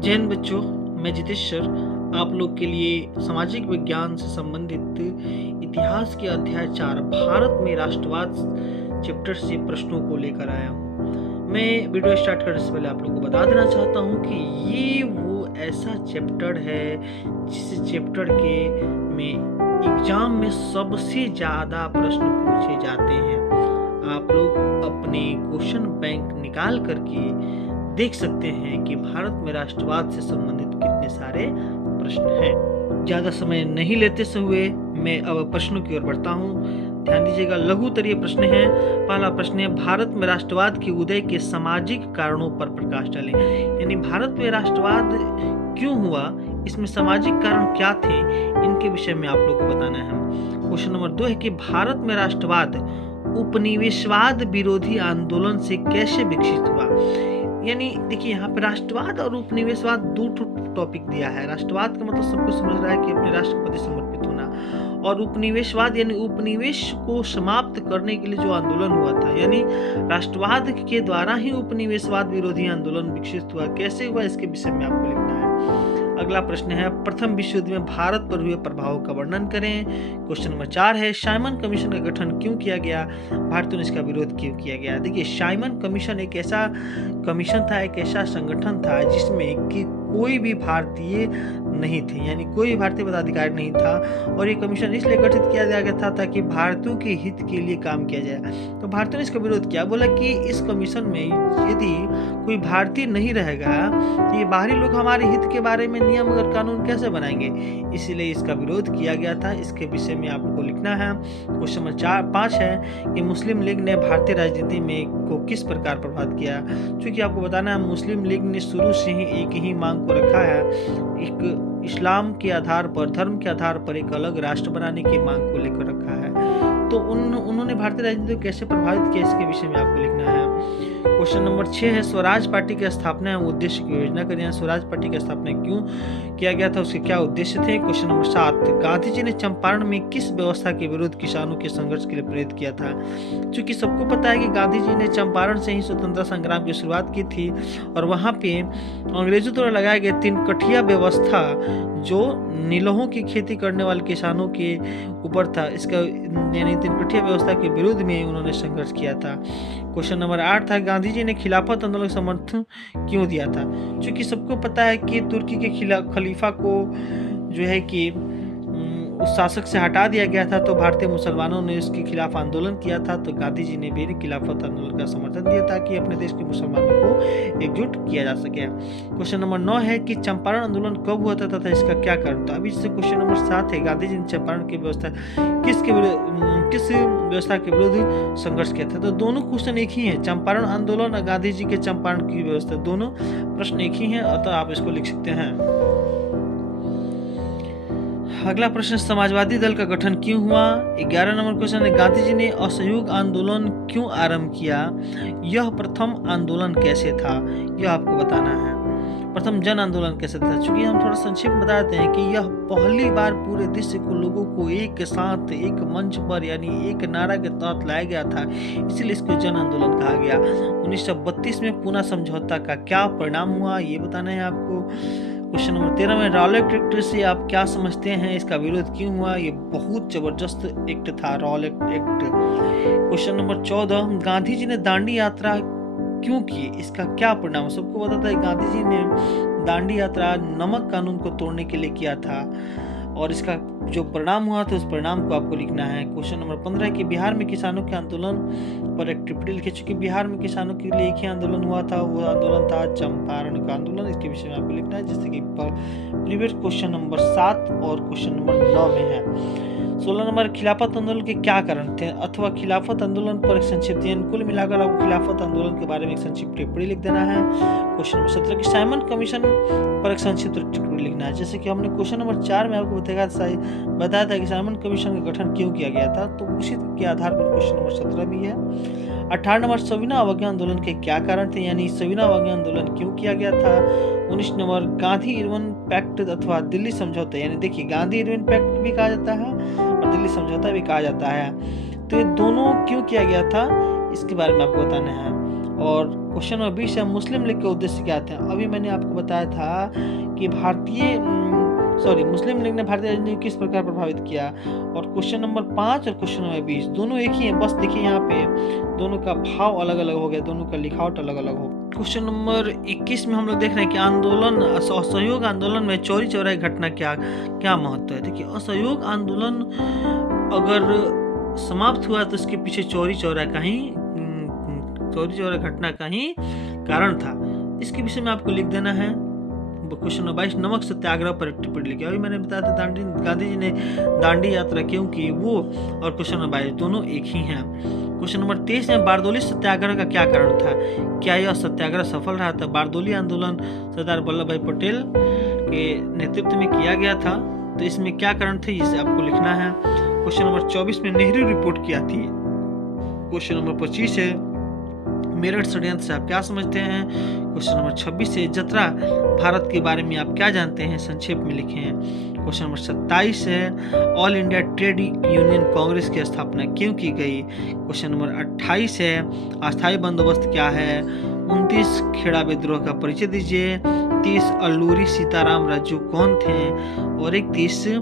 जय हिंद बच्चों, मैं जितेश सर आप लोग के लिए सामाजिक विज्ञान से संबंधित इतिहास के अध्याय 4 भारत में राष्ट्रवाद चैप्टर से प्रश्नों को लेकर आया हूँ। मैं वीडियो स्टार्ट करने से पहले आप लोग को बता देना चाहता हूँ कि ये वो ऐसा चैप्टर है जिस चैप्टर के में एग्जाम में सबसे ज़्यादा प्रश्न पूछे जाते हैं। आप लोग अपने क्वेश्चन बैंक निकाल करके देख सकते हैं कि भारत में राष्ट्रवाद से संबंधित कितने सारे प्रश्न हैं। ज़्यादा समय नहीं लेते हुए मैं अब प्रश्नों की ओर बढ़ता हूँ। ध्यान दीजिएगा, लघु उत्तरीय प्रश्न है। पहला प्रश्न है, भारत में राष्ट्रवाद के उदय के सामाजिक कारणों पर प्रकाश डालें। यानी भारत में राष्ट्रवाद क्यों हुआ, इसमें सामाजिक कारण क्या थे, इनके विषय में आप लोग को बताना है। क्वेश्चन नंबर 2 है कि भारत में राष्ट्रवाद उपनिवेशवाद विरोधी आंदोलन से कैसे विकसित हुआ। यानी देखिए, यहाँ पे राष्ट्रवाद और उपनिवेशवाद दो टॉपिक दिया है। राष्ट्रवाद का मतलब सबको समझ रहा है कि अपने राष्ट्र के प्रति समर्पित होना, और उपनिवेशवाद यानी उपनिवेश को समाप्त करने के लिए जो आंदोलन हुआ था, यानी राष्ट्रवाद के द्वारा ही उपनिवेशवाद विरोधी आंदोलन विकसित हुआ। कैसे हुआ, इसके विषय में आपको लिखना है। अगला प्रश्न है, प्रथम विश्व युद्ध में भारत पर हुए प्रभाव का वर्णन करें। क्वेश्चन नंबर 4 है, साइमन कमीशन का गठन क्यों किया गया, भारतीयों ने इसका विरोध क्यों किया गया। देखिए, साइमन कमीशन एक ऐसा कमीशन था, एक ऐसा संगठन था जिसमें कि कोई भी भारतीय नहीं थे, यानी कोई भारतीय पदाधिकारी नहीं था, और ये कमीशन इसलिए गठित किया गया था ताकि भारतीयों के हित के लिए काम किया जाए। तो भारतीयों ने इसका विरोध किया, बोला कि इस कमीशन में यदि कोई भारतीय नहीं रहेगा तो ये बाहरी लोग हमारे हित के बारे में नियम और कानून कैसे बनाएंगे, इसीलिए इसका विरोध किया गया था। इसके विषय में आपको लिखना है। क्वेश्चन नंबर 5 है कि मुस्लिम लीग ने भारतीय राजनीति में को किस प्रकार प्रभावित किया। क्योंकि आपको बताना है, मुस्लिम लीग ने शुरू से ही एक ही मांग को रखा है, एक इस्लाम के आधार पर, धर्म के आधार पर एक अलग राष्ट्र बनाने की मांग को लेकर रखा है। तो उन्होंने भारतीय राजनीति को कैसे प्रभावित किया, इसके विषय में आपको लिखना है। क्वेश्चन नंबर 6 है, स्वराज पार्टी की स्थापना एवं उद्देश्य की योजना करें। स्वराज पार्टी की स्थापना क्यों किया गया था, उसके क्या उद्देश्य थे। क्वेश्चन नंबर 7, गांधी जी ने चंपारण में किस व्यवस्था के विरुद्ध किसानों के संघर्ष के लिए प्रेरित किया था। क्योंकि सबको पता है कि गांधी जी ने चंपारण से ही स्वतंत्रता संग्राम की शुरुआत की थी, और वहां पे अंग्रेजों द्वारा लगाए गए 3 कठिया व्यवस्था जो नीलों की खेती करने वाले किसानों के ऊपर था, इसका यानी 3 कठिया व्यवस्था के विरुद्ध में उन्होंने संघर्ष किया था। क्वेश्चन नंबर 8 था, गांधी जी ने खिलाफत आंदोलन का समर्थन क्यों दिया था। क्योंकि सबको पता है कि तुर्की के खलीफा को जो है कि उस शासक से हटा दिया गया था, तो भारतीय मुसलमानों ने उसके खिलाफ आंदोलन किया था, तो गांधी जी ने भी खिलाफत आंदोलन का समर्थन दिया ताकि अपने देश के मुसलमानों को एकजुट किया जा सके। क्वेश्चन नंबर 9 है कि चंपारण आंदोलन कब हुआ था तथा इसका क्या कारण था। अभी जैसे क्वेश्चन नंबर 7 है, गांधी जी ने चंपारण की व्यवस्था किस व्यवस्था के विरुद्ध संघर्ष किया था। तो दोनों क्वेश्चन एक ही है, चंपारण आंदोलन और गांधी जी के चंपारण की व्यवस्था, दोनों प्रश्न एक ही है, अतः आप इसको लिख सकते हैं। अगला प्रश्न, समाजवादी दल का गठन क्यों हुआ। 11 नंबर क्वेश्चन है, गांधी जी ने असहयोग आंदोलन क्यों आरंभ किया। यह प्रथम आंदोलन कैसे था, यह आपको बताना है। प्रथम जन आंदोलन कैसे था। चूंकि हम थोड़ा संक्षेप में बताते हैं कि यह पहली बार पूरे देश को लोगों को एक साथ एक मंच पर यानी एक नारा के तहत लाया गया था, इसलिए इसको जन आंदोलन कहा गया। 1932 में पूना समझौता का क्या परिणाम हुआ, ये बताना है आपको। क्वेश्चन नंबर 13 में, रॉलेट एक्ट से आप क्या समझते हैं, इसका विरोध क्यों हुआ। ये बहुत जबरदस्त एक्ट था Rowlatt act. Question number 14, Gandhi ji ने दांडी यात्रा क्यों की, इसका क्या परिणाम। सबको पता था गांधी जी ने दांडी यात्रा नमक कानून को तोड़ने के लिए किया था, और इसका जो परिणाम हुआ था उस परिणाम को आपको लिखना है। क्वेश्चन नंबर 15 कि बिहार में किसानों के आंदोलन पर एक टिप्पणी लिखी। चूंकि बिहार में किसानों के लिए एक ही आंदोलन हुआ था, वो आंदोलन था चंपारण का आंदोलन, इसके विषय में आपको लिखना है, जैसे कि प्रीवियस क्वेश्चन नंबर 7 और क्वेश्चन नंबर 9 में है। 16 नंबर, खिलाफत आंदोलन के क्या कारण थे, अथवा खिलाफत आंदोलन पर एक संक्षिप्त, कुल मिलाकर आपको खिलाफत आंदोलन के बारे में एक संक्षिप्त टिप्पणी लिख देना है। क्वेश्चन नंबर 17 कि साइमन कमीशन पर एक संक्षिप्त टिप्पणी लिखना है। जैसे कि हमने क्वेश्चन नंबर 4 में आपको बताया था कि साइमन कमीशन का गठन क्यों किया गया था, तो उसी के आधार पर क्वेश्चन नंबर 17 भी है। 18 नंबर, सविनय अवज्ञा आंदोलन के क्या कारण थे, यानी सविनय अवज्ञा आंदोलन क्यों किया गया था। 19 नंबर, गांधी इरविन पैक्ट अथवा दिल्ली समझौता, यानी देखिए गांधी इरविन पैक्ट भी कहा जाता है और दिल्ली समझौता भी कहा जाता है, तो ये दोनों क्यों किया गया था, इसके बारे में आपको बताना है। और क्वेश्चन नंबर 20 है, मुस्लिम लीग के उद्देश्य क्या थे? अभी मैंने आपको बताया था कि मुस्लिम लीग ने भारतीय राजनीति को किस प्रकार प्रभावित किया। और क्वेश्चन नंबर 5 और क्वेश्चन नंबर 20 दोनों एक ही है, बस देखिए यहाँ पे दोनों का भाव अलग अलग हो गया, दोनों का लिखावट अलग अलग हो। क्वेश्चन नंबर 21 में हम लोग देख रहे हैं कि असहयोग आंदोलन में चौरी चौराही घटना क्या महत्व है। देखिए, असहयोग आंदोलन अगर समाप्त हुआ तो इसके पीछे चौरी चौराही घटना का ही कारण था। इसके विषय में आपको लिख देना है। क्वेश्चन नंबर 22, नमक सत्याग्रह पर टिप्पणी लिखी। अभी मैंने बताया था गांधी जी ने दांडी यात्रा क्यों की, वो और क्वेश्चन नंबर 22 दोनों एक ही हैं। क्वेश्चन नंबर 23 में बारदोली सत्याग्रह का क्या कारण था? क्या यह सत्याग्रह सफल रहा था? बारदोली आंदोलन सरदार वल्लभ भाई पटेल के नेतृत्व में किया गया था, तो इसमें क्या कारण थे इसे आपको लिखना है। क्वेश्चन नंबर 24 में नेहरू रिपोर्ट क्या थी? क्वेश्चन नंबर 25 है, मेरठ षड्यंत्र से आप क्या समझते हैं? क्वेश्चन नंबर 26 है, जतरा भारत के बारे में आप क्या जानते हैं? संक्षेप में लिखें। क्वेश्चन नंबर 27 है, all India trade union Congress की स्थापना क्यों की गई? क्वेश्चन नंबर 28 है, अस्थायी बंदोबस्त क्या है? 29 खेड़ा विद्रोह का परिचय दीजिए। 30 अल्लूरी सीताराम राजू कौन थे? और 31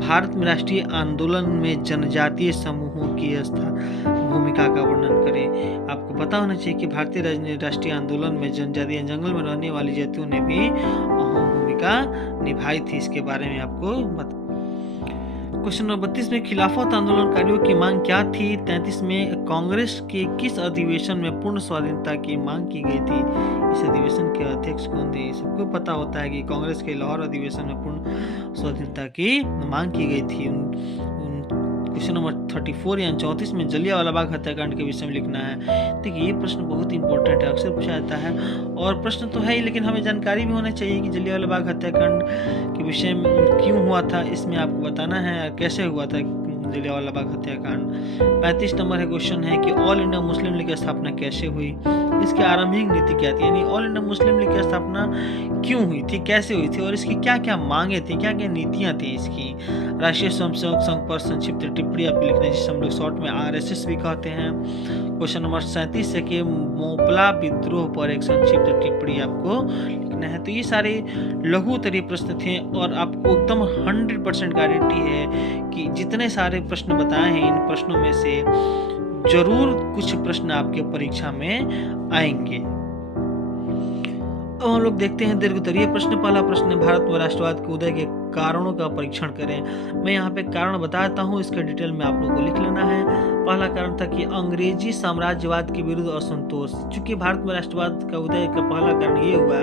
भारत में राष्ट्रीय आंदोलन में जनजातीय समूहों की भूमिका का वर्णन करें। आपको पता होना चाहिए कि भारतीय राष्ट्रीय आंदोलन में जनजातीय जंगल में रहने वाली जातियों ने भी अहम भूमिका निभाई थी, इसके बारे में आपको बता। क्वेश्चन नंबर 32 में खिलाफत आंदोलनकारियों की मांग क्या थी? 33 में कांग्रेस के किस अधिवेशन में पूर्ण स्वाधीनता की मांग की गई थी? इस अधिवेशन के अध्यक्ष कौन थे? सबको पता होता है कि कांग्रेस के लाहौर अधिवेशन में पूर्ण स्वाधीनता की मांग की गई थी। क्वेश्चन नंबर 34 या 34 में जलियांवाला बाग हत्याकांड के विषय में लिखना है। देखिए, ये प्रश्न बहुत इंपॉर्टेंट है, अक्सर पूछा जाता है और प्रश्न तो है ही, लेकिन हमें जानकारी भी होना चाहिए कि जलियांवाला बाग हत्याकांड के विषय में क्यों हुआ था, इसमें आपको बताना है कैसे हुआ था जलियांवाला बाग हत्याकांड। 35 नंबर है क्वेश्चन है कि ऑल इंडिया मुस्लिम लीग की स्थापना कैसे हुई? इसकी आरंभिक नीति क्या थी? यानी ऑल इंडिया मुस्लिम लीग की स्थापना क्यों हुई थी, कैसे हुई थी और इसकी क्या क्या मांगे थी, क्या क्या नीतियां थी इसकी? राष्ट्रीय स्वयंसेवक संघ पर संक्षिप्त टिप्पणी आप लिखना है, जिसे हम लोग शॉर्ट में RSS भी कहते हैं। क्वेश्चन नंबर 37 है कि मोपला विद्रोह पर एक संक्षिप्त टिप्पणी आपको लिखना है। तो ये सारे लघु उत्तरीय प्रश्न थे और आपको एकदम 100% गारंटी है कि जितने सारे प्रश्न बताए हैं इन प्रश्नों में से जरूर कुछ प्रश्न आपके परीक्षा में आएंगे। अब हम लोग देखते हैं दीर्घ उत्तरीय प्रश्न। पहला प्रश्न, भारत में राष्ट्रवाद के उदय के कारणों का परीक्षण करें। मैं यहाँ पे कारण बताता हूँ, इसका डिटेल में आप लोगों को लिख लेना है। पहला कारण था कि अंग्रेजी साम्राज्यवाद के विरुद्ध असंतोष। चूंकि भारत में राष्ट्रवाद का उदय का पहला कारण ये हुआ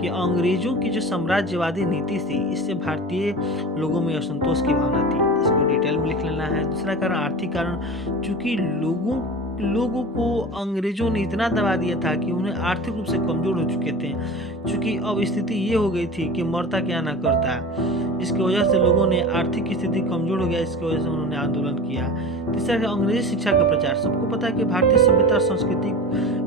कि अंग्रेजों की जो साम्राज्यवादी नीति थी, इससे भारतीय लोगों में असंतोष की भावना थी, इसको डिटेल में लिख लेना है। दूसरा कारण आर्थिक कारण, चूंकि लोगों को अंग्रेजों ने इतना दबा दिया था कि उन्हें आर्थिक रूप से कमजोर हो चुके थे। चूंकि अब स्थिति ये हो गई थी कि मरता क्या ना करता, इसकी वजह से लोगों ने आर्थिक स्थिति कमजोर हो गया, इसकी वजह से उन्होंने आंदोलन किया। तीसरा, अंग्रेजी शिक्षा का प्रचार। सबको पता है कि भारतीय सभ्यता और संस्कृति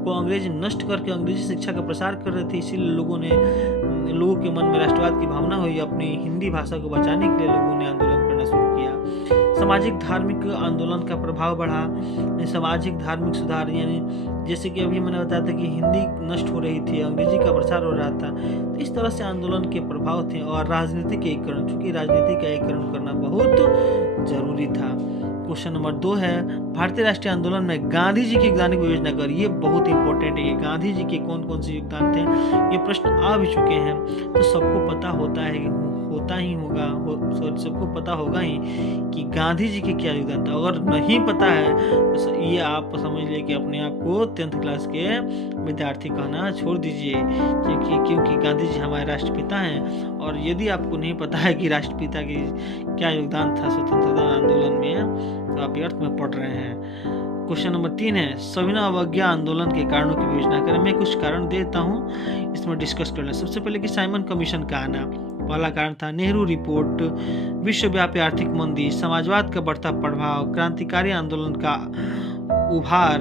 को अंग्रेज नष्ट करके अंग्रेजी शिक्षा का प्रसार कर रहे थे, इसीलिए लोगों के मन में राष्ट्रवाद की भावना हुई। अपनी हिंदी भाषा को बचाने के लिए लोगों ने आंदोलन करना शुरू किया। सामाजिक धार्मिक आंदोलन का प्रभाव बढ़ा। सामाजिक धार्मिक सुधार, यानी जैसे कि अभी मैंने बताया था कि हिंदी नष्ट हो रही थी, अंग्रेजी का प्रसार हो रहा था, तो इस तरह से आंदोलन के प्रभाव थे। और राजनीतिक एकीकरण, चूंकि राजनीतिक एकीकरण करना बहुत जरूरी था। क्वेश्चन नंबर 2 है, भारतीय राष्ट्रीय आंदोलन में गांधी जी की योगदान की योजना कर। ये बहुत इंपॉर्टेंट है, गांधी जी के कौन कौन से योगदान थे, ये प्रश्न आ भी चुके हैं, तो सबको पता सबको पता होगा ही कि गांधी जी के क्या योगदान था। अगर नहीं पता है तो ये आप समझ लिए कि अपने आप को 10th क्लास के विद्यार्थी कहना छोड़ दीजिए, क्योंकि गांधी जी हमारे राष्ट्रपिता हैं। और यदि आपको नहीं पता है कि राष्ट्रपिता की क्या योगदान था स्वतंत्रता आंदोलन में, तो आप व्यर्थ में पढ़ रहे हैं। क्वेश्चन नंबर 3 है, सविनय अवज्ञा आंदोलन के कारणों की विवेचना करें। मैं कुछ कारण देता हूँ, इसमें डिस्कस कर लें। सबसे पहले कि साइमन कमीशन का आना, पहला कारण था। नेहरू रिपोर्ट, विश्वव्यापी आर्थिक मंदी, समाजवाद का बढ़ता प्रभाव, क्रांतिकारी आंदोलन का उभार,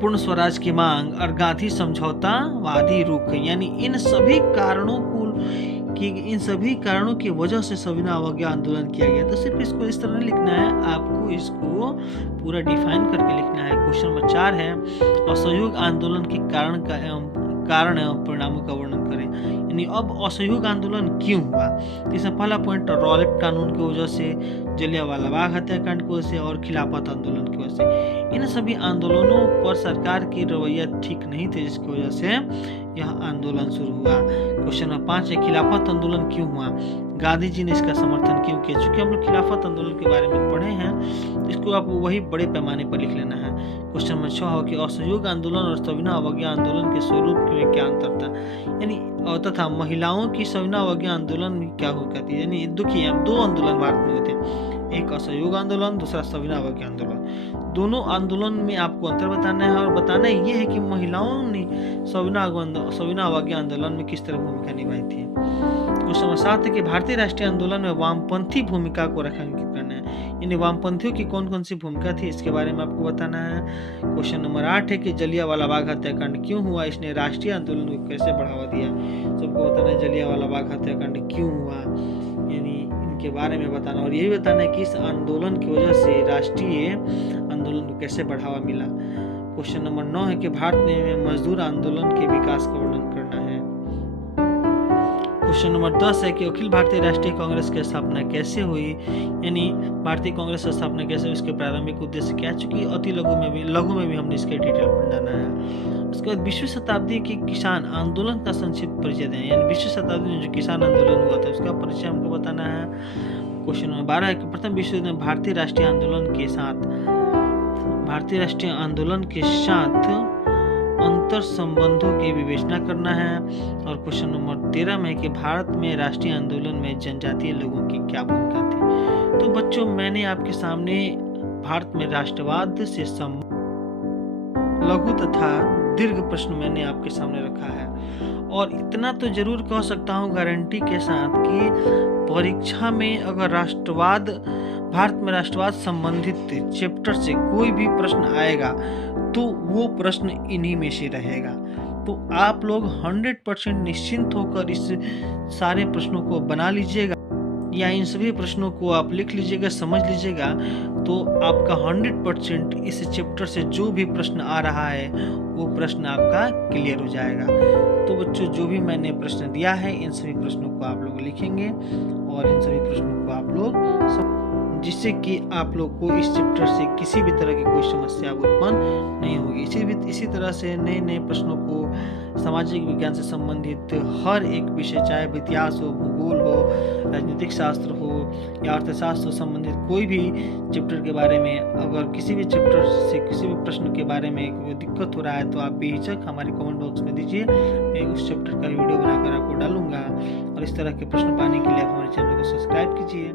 पूर्ण स्वराज की मांग और गांधी समझौता वादी रुख। यानी इन सभी कारणों कि इन सभी कारणों की वजह से सविनय अवज्ञा आंदोलन किया गया। तो सिर्फ इसको इस तरह नहीं लिखना है, आपको इसको पूरा डिफाइन करके लिखना है। क्वेश्चन नंबर 4 है, असहयोग आंदोलन के कारण एवं परिणामों का वर्णन करें। यानी अब असहयोग आंदोलन क्यों हुआ? इसमें पहला पॉइंट रॉलेट कानून की वजह से, जलियांवाला बाग हत्याकांड की वजह से और खिलाफत आंदोलन की वजह से। इन सभी आंदोलनों पर सरकार की रवैया ठीक नहीं थी, जिसकी वजह से यह आंदोलन शुरू हुआ। क्वेश्चन नंबर 5 है, खिलाफत आंदोलन क्यों हुआ? गांधी जी ने इसका समर्थन क्यों किया? चूंकि हम लोग खिलाफत आंदोलन के बारे में पढ़े हैं, तो इसको आपको वही बड़े पैमाने पर लिख लेना है। क्वेश्चन नंबर 6 हो कि असहयोग आंदोलन और सविनय अवज्ञा आंदोलन के स्वरूप में क्या अंतर था? यानी तथा महिलाओं की सविनय अवज्ञा आंदोलन में क्या भूमिका थी? यानी देखिए, दो आंदोलन भारत में होते हैं, एक असहयोग आंदोलन, दूसरा सविनय अवज्ञा आंदोलन। दोनों आंदोलन में आपको अंतर बताना है, और बताना ये है कि महिलाओं ने सविनय अवज्ञा आंदोलन में किस तरह भूमिका निभाई थी। क्वेश्चन नंबर 7 है कि भारतीय राष्ट्रीय आंदोलन में वामपंथी भूमिका को रेखांकित करना है। यानी वामपंथियों की कौन कौन सी भूमिका थी, इसके बारे में आपको बताना है। क्वेश्चन नंबर 8 है कि जलियांवाला बाग हत्याकांड क्यों हुआ, इसने राष्ट्रीय आंदोलन को कैसे बढ़ावा दिया। सबको बताना है जलियांवाला बाग हत्याकांड क्यों हुआ, यानी इनके बारे में बताना, और ये भी बताना है कि इस आंदोलन की वजह से राष्ट्रीय आंदोलन को कैसे बढ़ावा मिला। क्वेश्चन नंबर 9 है कि भारत में मजदूर आंदोलन के विकास का वर्णन करना है। क्वेश्चन नंबर 10 है कि अखिल भारतीय राष्ट्रीय कांग्रेस की स्थापना कैसे हुई, यानी भारतीय कांग्रेस की स्थापना कैसे हुई, इसके प्रारंभिक उद्देश्य क्या, चूंकि अति लघु में भी हमने इसके डिटेल पर जाना है। उसके बाद विश्व शताब्दी के किसान आंदोलन का संक्षिप्त परिचय दें, यानी विश्व शताब्दी में जो किसान आंदोलन हुआ था उसका परिचय हमको बताना है। क्वेश्चन नंबर 12 है कि प्रथम विश्व युद्ध में भारतीय राष्ट्रीय आंदोलन के साथ अंतर संबंधों की विवेचना करना है। और क्वेश्चन नंबर 13 में कि भारत में राष्ट्रीय आंदोलन में जनजातीय लोगों की क्या भूमिका थी। तो बच्चों, मैंने आपके सामने भारत में राष्ट्रवाद से लघु तथा दीर्घ प्रश्न मैंने आपके सामने रखा है, और इतना तो जरूर कह सकता हूँ गारंटी के साथ कि परीक्षा में अगर भारत में राष्ट्रवाद संबंधित चैप्टर से कोई भी प्रश्न आएगा तो वो प्रश्न इन्हीं में से रहेगा। तो आप लोग 100% निश्चिंत होकर इस सारे प्रश्नों को बना लीजिएगा, या इन सभी प्रश्नों को आप लिख लीजिएगा, समझ लीजिएगा, तो आपका 100% इस चैप्टर से जो भी प्रश्न आ रहा है वो प्रश्न आपका क्लियर हो जाएगा। तो बच्चों, जो भी मैंने प्रश्न दिया है इन सभी प्रश्नों को आप लोग लिखेंगे, और इन सभी प्रश्नों को आप लोग जिससे कि आप लोग को इस चैप्टर से किसी भी तरह की कोई समस्या उत्पन्न नहीं होगी। इसी तरह से नए नए प्रश्नों को सामाजिक विज्ञान से संबंधित हर एक विषय, चाहे इतिहास हो, भूगोल हो, राजनीतिक शास्त्र हो या अर्थशास्त्र से संबंधित कोई भी चैप्टर के बारे में, अगर किसी भी चैप्टर से किसी भी प्रश्न के बारे में कोई दिक्कत हो रहा है तो आप बेहिचक हमारे कमेंट बॉक्स में दीजिए, मैं उस चैप्टर का वीडियो बनाकर आपको डालूंगा। और इस तरह के प्रश्न पाने के लिए आप हमारे चैनल को सब्सक्राइब कीजिए।